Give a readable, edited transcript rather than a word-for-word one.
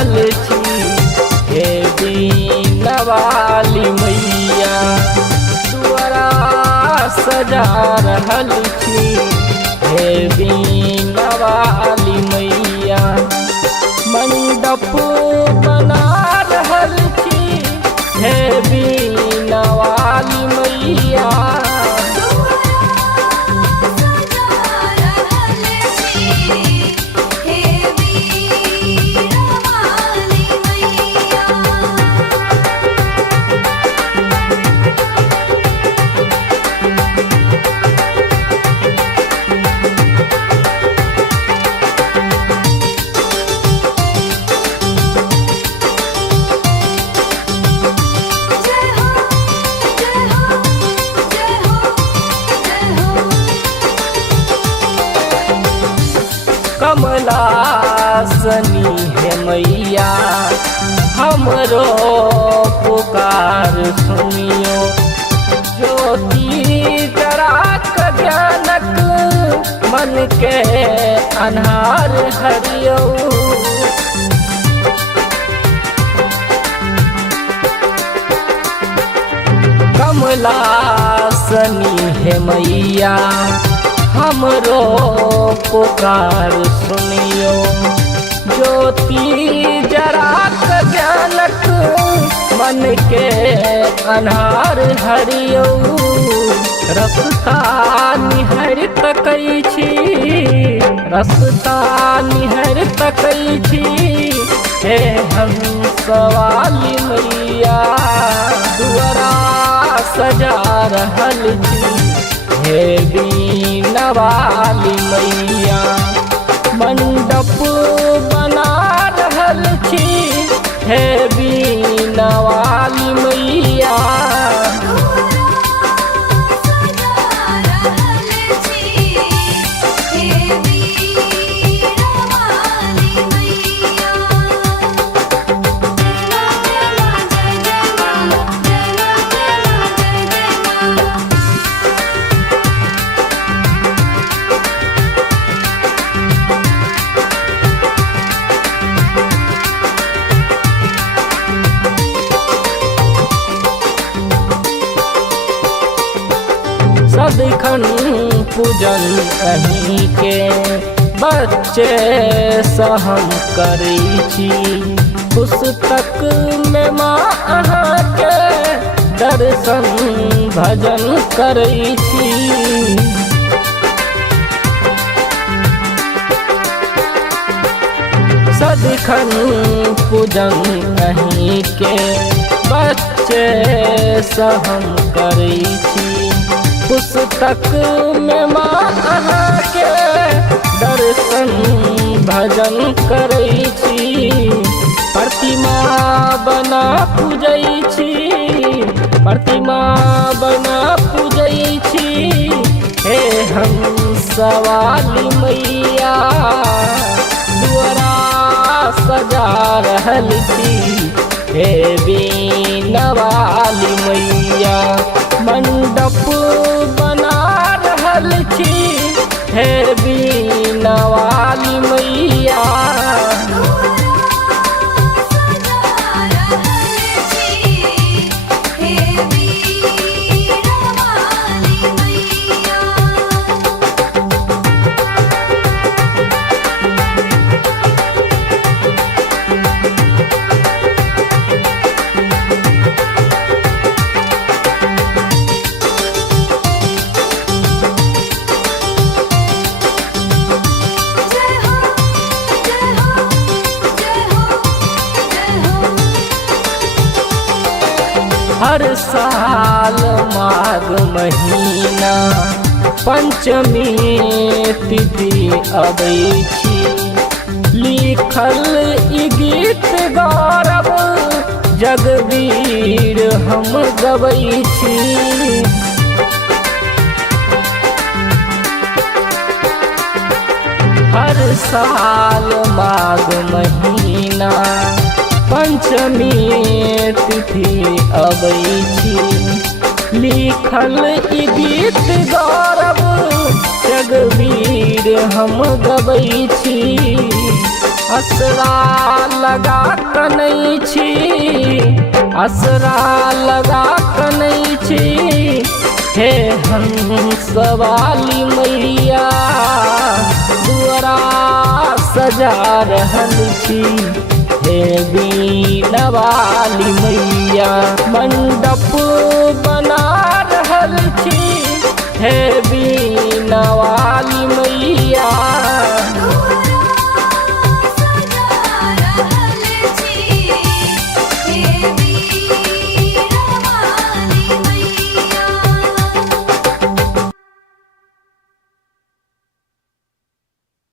रहल छी हे बीना वाली मैया। दुआरा सजा रहल छी हे बीना वाली मैया। मंडप बना रहल छी हे बीना वाली मैया। कमलासनी है मैया हमरो पुकार सुनियो। ज्योति जरा के ज्ञानक मन के अन्हार हरियो। कमलासनी है मैया हमरो पुकार सुनियो। ज्योति जरा के ज्ञानक मन के अन्हार हरियो। रस्ता निहर तकै छी रस्ता निहर तकै छी हे हम सवाली मैया। दुआरा सजा रहल छी हे बीना वाली मैया। मंडप बना रहल छी हे बीना वाली मैया। सदिखन पूजन अहीं के बच्चे सहम करै छी। पुस्तक में माँ अहाँ के दर्शन भजन करै छी। सदिखन पूजन अहीं के बच्चे सहम करै छी। पुस्तक में माँ अहाँ के दर्शन भजन करै छी। प्रतिमा बना पूजै छी प्रतिमा बना पूजै छी हे हम सवाली मैया। दुआरा सजा रहल छी हे बीना वाली मैया। मंडप बना रहल छी हे बीना वाली मैया। हर साल माघ महीना पंचमी तिथि अबै छी। लिखल ई गीत गौरव जगवीर हम गबै छी। हर साल माघ महीना पंचमी तिथि अबै छी। लिखल ई गीत गौरव जगवीर हम गबै छी। असरा लगा कनै छी, असरा लगा कनै छी, हे हंस वाली मैया दुआरा सजा रहल छी, हे बीना वाली मैया मंडप बना रहल छी, हे बीना वाली मैया।